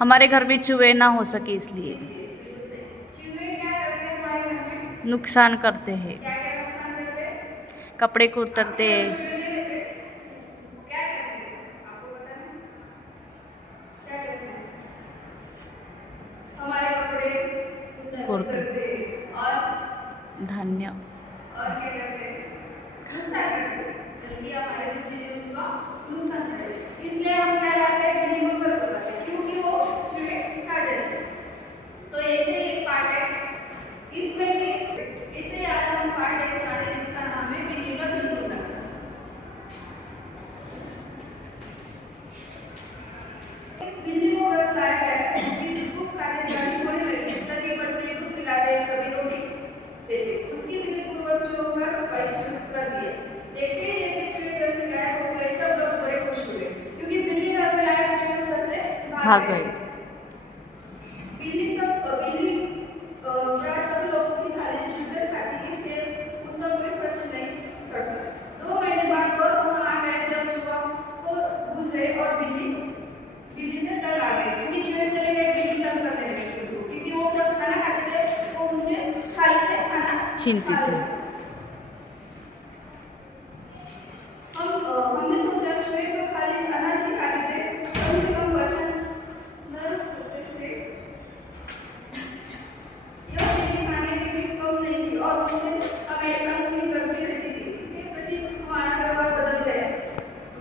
हमारे घर में चूहे ना हो सके इसलिए। चूहे क्या करते हैं हमारे घर में? नुकसान करते हैं, क्या क्या नुकसान करते हैं? कपड़े को उतरते आपके घर हैं। में चूहे नहीं रहते? क्या करते हैं? आपको पता नहीं? क्या करते हैं? हमारे कपड़े उतरते हैं और धान्य क्या करते हैं? नुकसान करते हैं। जल्दी हमारे जो चीजें उनका नुकसान करते हैं। इसलिए हम क्या लाते हैं? बिल्ली को घर पर लाते हैं, क्योंकि वो चूहे खा जाते हैं। तो ऐसे ही पार्ट है, इसमें भी ऐसे आज हम पार्ट है हमारे, जिसका नाम है बिल्ली का बिल्कुल। बिल्ली को अगर लाया गया है, उसकी दूध खाने जानी होने लगी, तभी बच्चे दूध पिलाते, कभी रोटी देते। उसकी भी देखो बच्चों का सफाई शुरू कर दिए। देखते ही देखते चूहे घर से गायब हो गए। सब लोग बड़े खुश हुए, क्योंकि बिल्ली घर में लाए तो चूहे घर से भाग गए। बिल्ली प्राय सब लोगों की थाली से जुटकर खाती, इसलिए उसका कोई खर्च नहीं पड़ता। 2 महीने बाद वह समय आ गया जब चूहा को भूल गए और बिल्ली से तंग आ गए, क्योंकि चूहे चले गए, बिल्ली तंग करने लगी उनको, क्योंकि वो जब खाना खाते थे वो उनके थाली से खाना छीनती थी। हमने सोचा चूहे को खाली अनाज ही खाते थे, कम से कम वर्षन न होते थे। यह बिल्ली खाने में भी कम नहीं थी और उससे अमेरिका भी करती रहती थी। उसके प्रति हमारा व्यवहार बदल गया।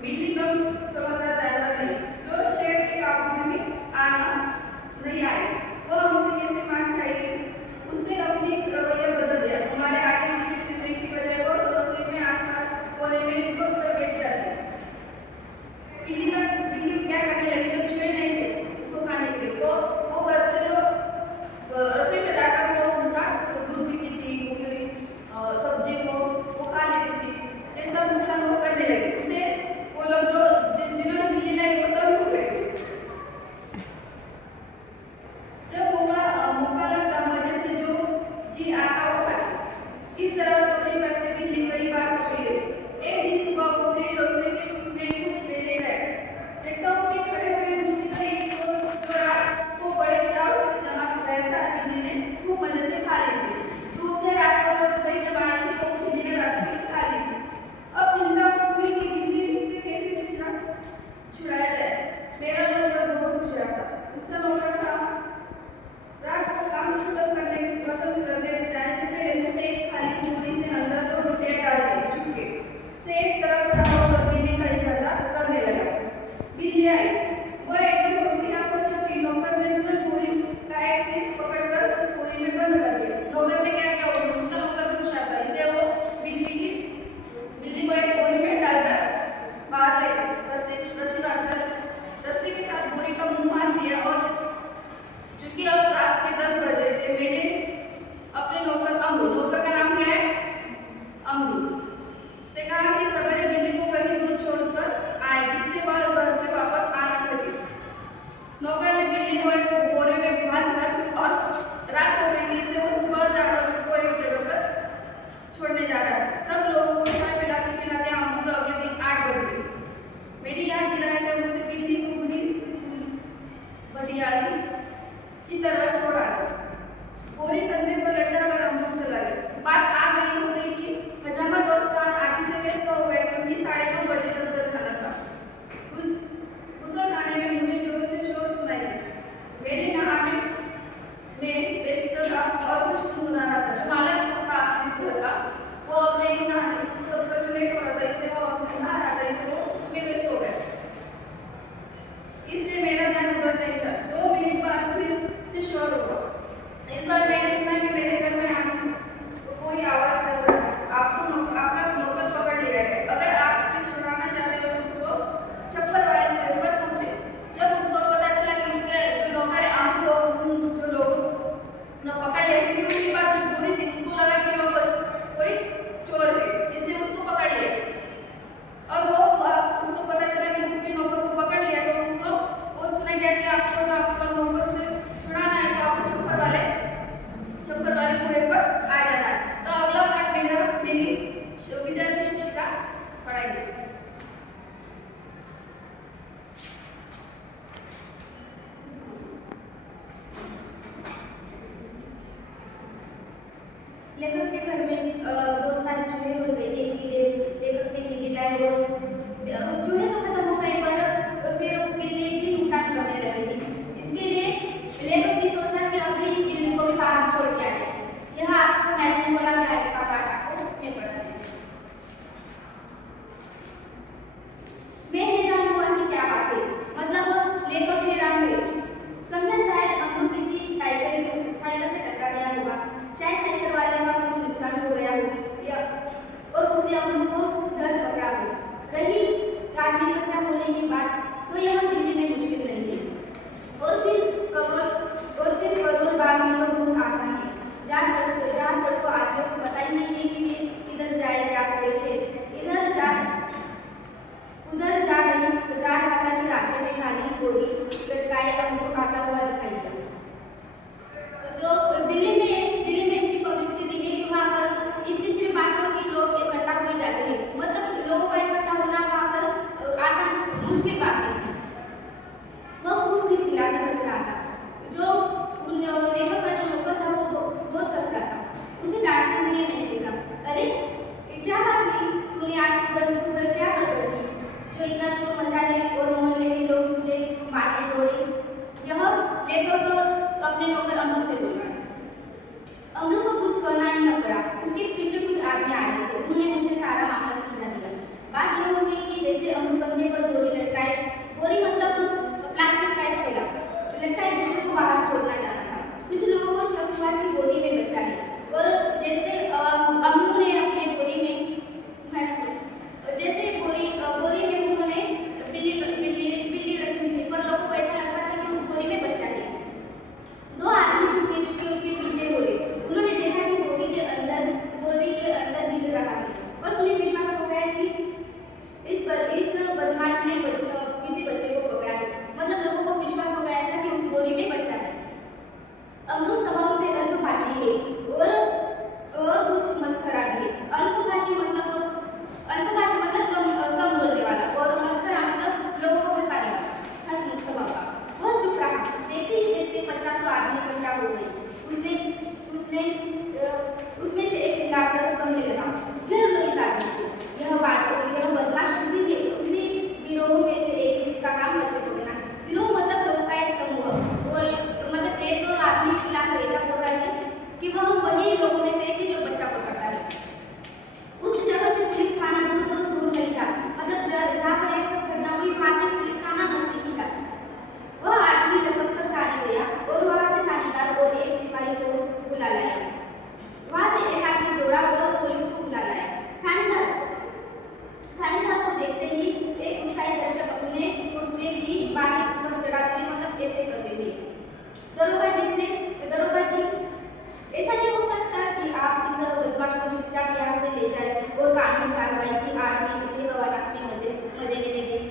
बिल्ली कम समाचार जानना चाहिए, जो शेर के काबू में भी आना नहीं आए। वह हमसे कैसे मार खाएगी? उसने अपनी रवैया बदल दिया। हमारे आगे पीछे फिरने की बजाय वो रसोई में आसपास कोने में लुक कर बैठ जाती। बिल्ली क्या करने लगी? जब चूहे नहीं थे उसको खाने के लिए, तो वो घर से जो रसोई में जाकर वो उनका दूध पीती थी, सब्जी को वो खा लेती थी। ये सब नुकसान वो करने लगी। उससे वो लोग जो जिन्होंने बिल्ली लाई वो तंग हो गए। जब मौका लगता मजे से जो जी आता वो खाती। इस तरह चोरी करते बिल्ली कई बार पकड़ी गई। एक दिन सुबह उठते रसोई में कुछ लेने गए, देखता हूँ कि खड़े हुए दूध की दही जो रात को बड़े चाव से जमा रहता है, बिल्ली ने खूब मजे से खा ली थी। तो उसने रात को जो दही जमाई थी वो बिल्ली ने रात में खा ली थी। अब चिंता हुई कि बिल्ली से कैसे पिछड़ा छुड़ाया जाए। मेरा नौकर बहुत होशियार था। उसका नौकर था। रात को काम खत्म करने जाने से पहले उसने एक खाली झोली से अंदर 2 रुपये डाल दिए। चुपके से एक तरफ खड़ा होकर बिल्ली का इंतजार करने लगा। बिल्ली आई। वह एकदम बकरी आंखों से पी। नौकर ने तुरंत झोली का एक सिर पकड़कर उस झोली में बंद कर दिया। नौकर ने क्या किया? उसका नौकर भी होशियार था, इसलिए वो बिल्ली को एक बोरी में डालकर बाहर ले गई। रस्सी बांधकर रस्सी के साथ बोरी का मुंह बांध दिया। और चूंकि अब रात के 10 बजे थे, मैंने अपने नौकर का नाम क्या है? अमरू से कहा कि सवेरे बिल्ली को कहीं दूर छोड़कर आए, जिससे वह घर पे वापस आ न सके। नौकर ने बिल्ली को एक बोरे में बांधकर, और रात हो गई थी इसलिए वो सुबह जाकर उसको एक जगह पर छोड़ने जा रहा था। सब लोगों को चाय पिलाते पिलाते अमरू तो अगले दिन 8 बज गए। मेरी याद दिलाया था उससे बिल्ली को भूली भटियाली की तरह छोड़ा। बोरी कंधे पर लटकाकर अमरू चला गया। बात आ गई हो गई कि हजामत और स्थान आदि से व्यस्त हो गए, क्योंकि 9:30 बजे दफ्तर जाना था। गुस्सा खाने में मुझे जोर से शोर सुनाई दिया। मेरे नहाने में व्यस्त था और कुछ गुनगुना रहा था। जो मालिक था जिस घर का, वो अपने ही नहाने उसको दफ्तर में नहीं छोड़ा था, इसलिए वो अपने नहा रहा था, इसलिए वो उसमें व्यस्त हो गया। इसलिए मेरा ध्यान उधर नहीं था। 2 मिनट बाद फिर से शोर हुआ। इस बार मैंने सुना कि मेरे घर में आने को कोई आवाज कर रहा है। आपका नौकर पकड़ लिया है। अगर आप उसे छुड़ाना चाहते हो तो उसको छप्पर वाले घर पर पहुंचे। जब उसको पता चला कि उसके जो नौकर है अमरू को जो लोग न पकड़ लिया, क्योंकि उसके पास जो बोरी थी उसको लगा कि वो कोई चोर है, इसलिए उसको पकड़ लिया। और वो चूहे तो खत्म हो गए पर फिर बिल्ली भी नुकसान करने लगी थी। इसके लिए लेखक ने सोचा कि अभी बिल्ली को भी बाहर छोड़ दिया जाए। यह आपको मैडम ने बोला कि आज का पाठ आपको मैं पढ़ा दूँ। मैं हैरान हुआ कि क्या बात है, मतलब लेखक हैरान हुए। समझा शायद अमरूद किसी साइकिल से टकरा गया होगा, शायद साइकिल वाले का कुछ नुकसान हो गया हो और उसने अमरूद को धर पकड़ा हो। रही कार में इकट्ठा होने की बात, तो यह दिल्ली में मुश्किल नहीं है और फिर करोल बाग में तो बहुत आसान है, जहाँ सड़कों आदमियों को पता ही नहीं है कि वे किधर जाए क्या करे थे। उधर जा रहा था कि रास्ते में खाली बोरी लटकाए अमरूद खाता हुआ दिखाई दिया। तो दिल्ली में इतनी पब्लिसिटी है कि वहाँ पर इतनी सी बात हो कि लोग इकट्ठा हो ही जाते हैं, मतलब लोगों का इकट्ठा होना वहाँ पर आसान मुश्किल बात नहीं थी। वह खूब खिलखिलाकर हंस रहा था। जो लेखक का जो नौकर था वो बहुत हंस रहा था। उसे डांटते हुए मैंने पूछा, अरे क्या बात हुई, तूने आज सुबह क्या गड़बड़ की जो इतना शोर मचा है और मोहल्ले के लोग तुझे मारने दौड़े। यह लेखक अपने नौकर अमरू से बोला। अमरू को कुछ कहना ही न पड़ा। उसके पीछे कुछ आदमी आ रहे थे, उन्होंने मुझे सारा मामला समझा दिया। बात यह हुई कि जैसे अमरू कंधे पर बोरी लटकाए, बोरी मतलब प्लास्टिक का एक थैला लटकाए बिल्ली को बाहर छोड़ना जाना था। कुछ लोगों को शक हुआ कि बोरी में बच्चा है और जैसे अमरू ने अपने बोरी में उन्होंने बिल्ली रखी हुई थी, पर लोगों को ऐसा लग रहा था कि उस बोरी में बच्चा है। दो आदमी चुपके उसके पीछे बोले। उन्होंने देखा कि बोरी के अंदर हिल रहा है। बस उन्हें विश्वास हो गया कि इस बदमाश ने किसी बच्चे को पकड़ा है, मतलब लोगों को विश्वास हो गया था कि उस बोरी में बच्चा है। अमरू स्वभाव से अल्पभाषी है और कुछ मस्खरा भी है। अल्पभाषी मतलब कम बोलने वाला और मस्खरा मतलब लोगों को हंसाने वाला, हंसमुख स्वभाव का। वह चुप रहा। देखते ही देखते 50 आदमी इकट्ठा हो गए। उसमें से एक चिल्लाकर कहने लगा, घेर लो इस आदमी को। यह बदमाश उसी गिरोह में से एक है जिसका काम बच्चे पकड़ना है। गिरोह मतलब लोगों का एक समूह और मतलब एक आदमी चिल्लाकर ऐसा बोल रहा है कि वह वही लोगों में से एक है जो बच्चा पकड़ता है। उस जगह से पुलिस थाना बहुत दूर नहीं था, मतलब जहाँ पर एक सब घटना हुई वहाँ से पुलिस थाना नजदीकी था। वह आदमी लपक कर थाने गया और वहाँ से थानेदार और एक सिपाही को बुला लाया। वहाँ से एक आदमी दौड़ा और पुलिस को बुला लाया। थानेदार को देखते ही एक उत्साही दर्शक अपने कुर्ते की बाही ऊपर चढ़ाते हुए मतलब ऐसे करते हुए, दरोगा जी ऐसा नहीं हो सकता कि आप इस बदमाश को चुपचाप यहाँ से ले जाए और कानूनी कार्रवाई की आड़ में इसे हवालात में मजे लेने दें।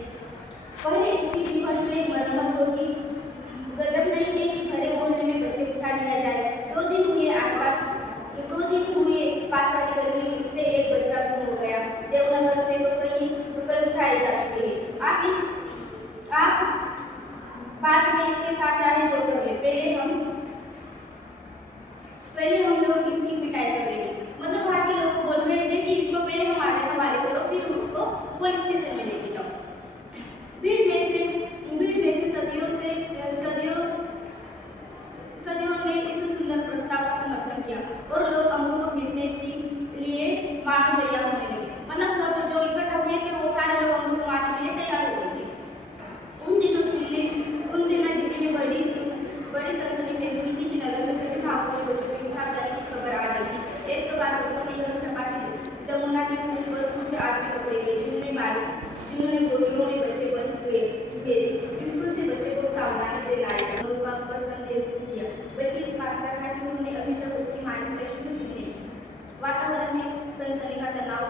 पहले इसकी जीवन से मरम्मत होगी। गजब नहीं है कि भरे मोहल्ले में बच्चे उठा लिया जाए। 2 दिन हुए पास वाली गली से एक बच्चा गुम हो गया। देवनगर से तो कई उठाए जा चुके हैं। आप बाद में इसके साथ चाहे जो कर ले, पहले हम लोग इसकी पिटाई कर लेंगे। मतलब वहाँ के लोग बोल रहे थे कि इसको पहले हमारे करो, फिर उसको पुलिस स्टेशन में लेके जाओ। भीड़ में से सदियों ने इस सुंदर प्रस्ताव का समर्थन किया और लोग अमरू को मिलने के लिए मानो तैयार होने लगे। मतलब सब जो इकट्ठा हुए थे वो सारे लोग अमरू को मारने के लिए तैयार हो गए थे। उन दिनों दिल्ली में बड़ी सनसनी फैली हुई थी कि नगर में सभी भागों में बच्चों के उठाए जाने की खबर आ रही थी। एक तो बार पत्रों में यह छपा कि जमुना के पुल पर कुछ आदमी पकड़े गए जिन्होंने बोरियों में बच्चे बंद हुए थे। स्कूल से बच्चे को सावधानी से लाए जाए। उनका पर संदेह क्यों किया, बल्कि इस बात का था कि उन्होंने अभी तक उसकी मान्यता शुरू ही नहीं की। वातावरण में सनसनी का तनाव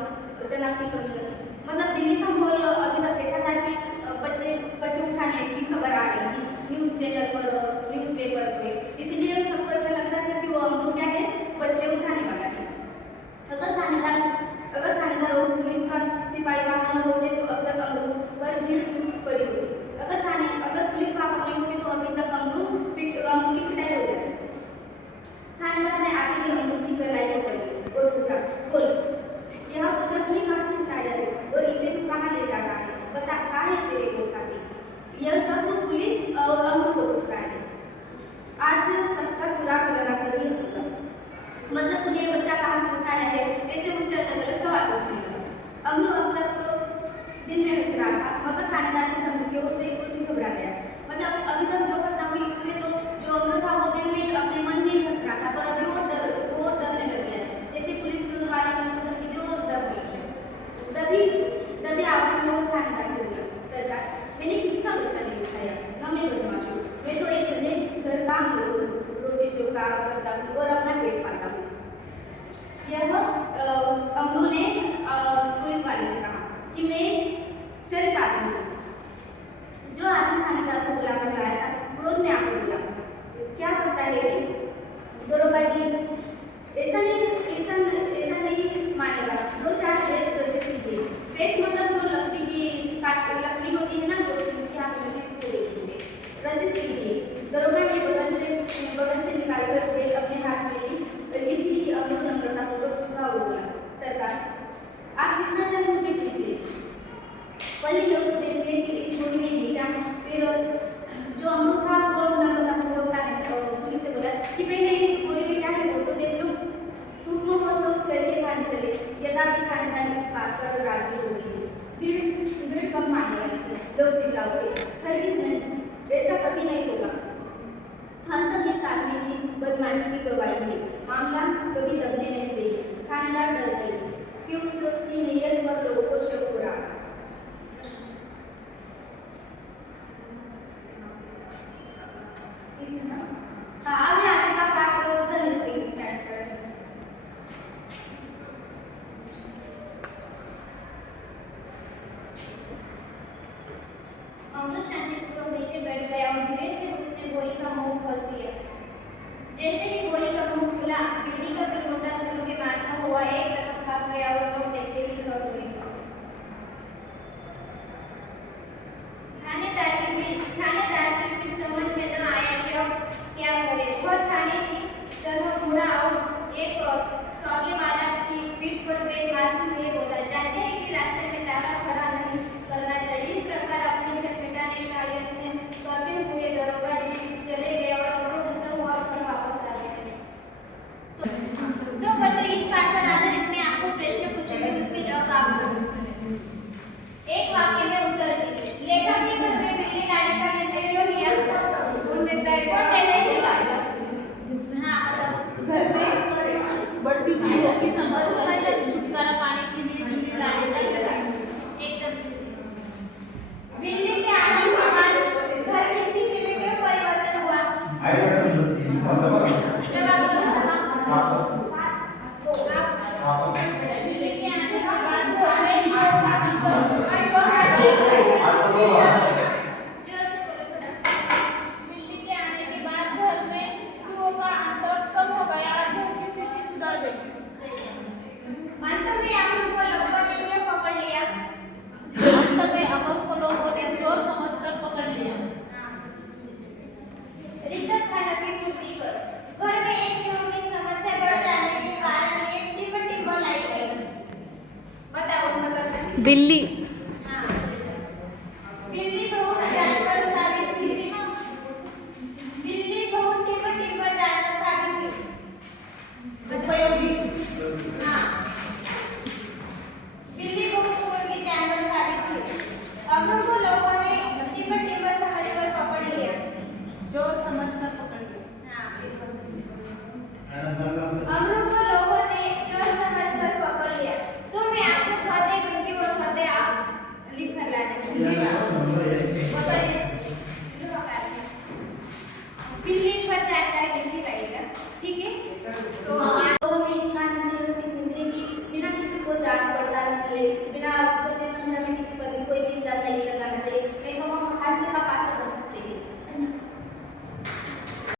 की कमी लगी। मतलब दिल्ली का माहौल अभी तक ऐसा था कि बच्चे उठाने की खबर आ रही थी न्यूज़ चैनल पर, न्यूज़पेपर पे, इसलिए सबको ऐसा लग रहा था कि वो अमरू क्या है, बच्चे उठाने वाला है। अगर थानेदार और पुलिस का सिपाही वहाँ न होते तो अब तक अमरू पर भीड़ पड़ी होती। अगर पुलिस वहाँ पर नहीं होती तो अभी तक अमरू की पिटाई हो जाती। थानेदार ने आके ही अमरू की कलाई पकड़ ली और पूछा, बोल, यह बच्चा तूने कहाँ से उठाया है और इसे तू कहाँ ले जा रहा है? थानेदार की धमकियों से कुछ घबरा गया। मतलब अभी तक जो घटना हुई उससे तो जो अमृत था वो दिल में अपने मन में ही हंस रहा था, पर अभी वो डरने लग गया। जैसे पुलिस वाले ने उसको धमकी दी और डर गया। तभी आवाज में वो थानेदार से बोला, सरकार मैंने किसी का बच्चा नहीं उठाया, न मैं बदमाश हूँ, मैं तो एक घर काम रोटी चोखा करता हूँ और अपना पेट पालता हूँ। यह अमरू ने पुलिस वाले से कहा कि मैं शरीफ आदमी हूँ। जो आदमी थानेदार को बुलाकर लाया था क्रोध में आकर बोला, क्या करता है दरोगा जी, ऐसा नहीं मानेगा, 2-4 वेद प्रसिद्ध कीजिए। वेद मतलब जो लकड़ी होती है ना, जो जिसके हाथ में होती है उसको वेद बोलते हैं, प्रसिद्ध कीजिए। दरोगा ने बगल से निकालकर वेद अपने हाथ में ली थी। अमृत नम्रतापूर्वक झुका और बोला, सरकार आप जितना चाहे मुझे पीट ले, पहले लोग तो देख लें कि इस बोली में है क्या। फिर जो अमृत था वो नम्रतापूर्वक पुलिस से बोला कि पहले इस बोली में क्या है वो तो देख लो, हुक्म हो तो चलिए थाने चले। यद्यपि थानेदार इस बात पर राजी हो गई थी। भीड़ कम मानने वाली थी, लोग चिल्ला उठे, हरगिज़ नहीं, ऐसा कभी नहीं होगा, हम सब इस आदमी की बदमाशी की गवाही है, मामला कभी दबने नहीं देंगे। थानेदार डर गए कि उसकी नीयत पर लोगों को शक हो रहा। आगे का पार्ट धनश्री अमृत शांतिपूर्वक नीचे बैठ गया और धीरे से उसने गोली का मुंह खोल दिया। जैसे ही गोली का मुंह खुला, बीड़ी का पिलमुंडा चलो के मारता हुआ एक तरफ भाग गया और लोग देखते ही खड़े हुए। थानेदार की भी समझ में न आया क्या करे। वह थाने की तरफ मुड़ा और एक टॉली वाला की पीठ पर बेल मारते हुए बोला, जानते हैं कि रास्ते में ताला खड़ा नहीं करना चाहिए। इस प्रकार अपनी झट मिटाने का यत्न करते हुए दरोगा जी चले गए और अपना हंसता हुआ घर वापस आ गए। तो बच्चों, इस पाठ पर आधारित मैं आपको प्रश्न पूछूंगी, उसके जवाब आप दो। एक वाक्य में उत्तर दीजिए। लेखक ने घर में बिल्ली लाने का निर्णय क्यों लिया? कौन देता है? हाँ, घर में बढ़ती चूहों की समस्या से छुटकारा पाने के लिए बिल्ली लाने का निर्णय। एकदम से। बिल्ली के आने के बाद घर की स्थिति में क्यों परिवर्तन हुआ? जवाब दो। बिल्ली के आने के बाद जोर से बोलो थोड़ा। बिल्ली के आने के बाद घर में चूहों का आतंक कम हो गया और घर की स्थिति सुधर गई। अंत में अमरू को लोगों ने क्यों पकड़ लिया? अंत में अमर को लोगों ने चोर समझकर पकड़ लिया। रिक्त स्थान की पूर्ति करो। घर में एक चोर की समस्या बढ़ जाने के कारण एक टिप लाई गई। बताओ मतलब। बिल्ली हाँ, बिल्ली बहुत जानवर साबित हुई। बिल्ली बहुत टिप जानवर साबित हुई। उपयोगी। हाँ, बिल्ली बहुत उपयोगी जानवर साबित हुई। अमरू को लोगों ने टिप समझकर पकड़ लिया। चोर समझकर पकड़ लिया। हाँ, अमरू को लोगों ने चोर समझकर पकड़ लिया। तो मैं आपको स्वाध्याय दूंगी, वो स्वाध्याय आप लिख कर ला देंगे। बताइए। बिल्ली पर जानकारी लिखनी पड़ेगा, ठीक है? तो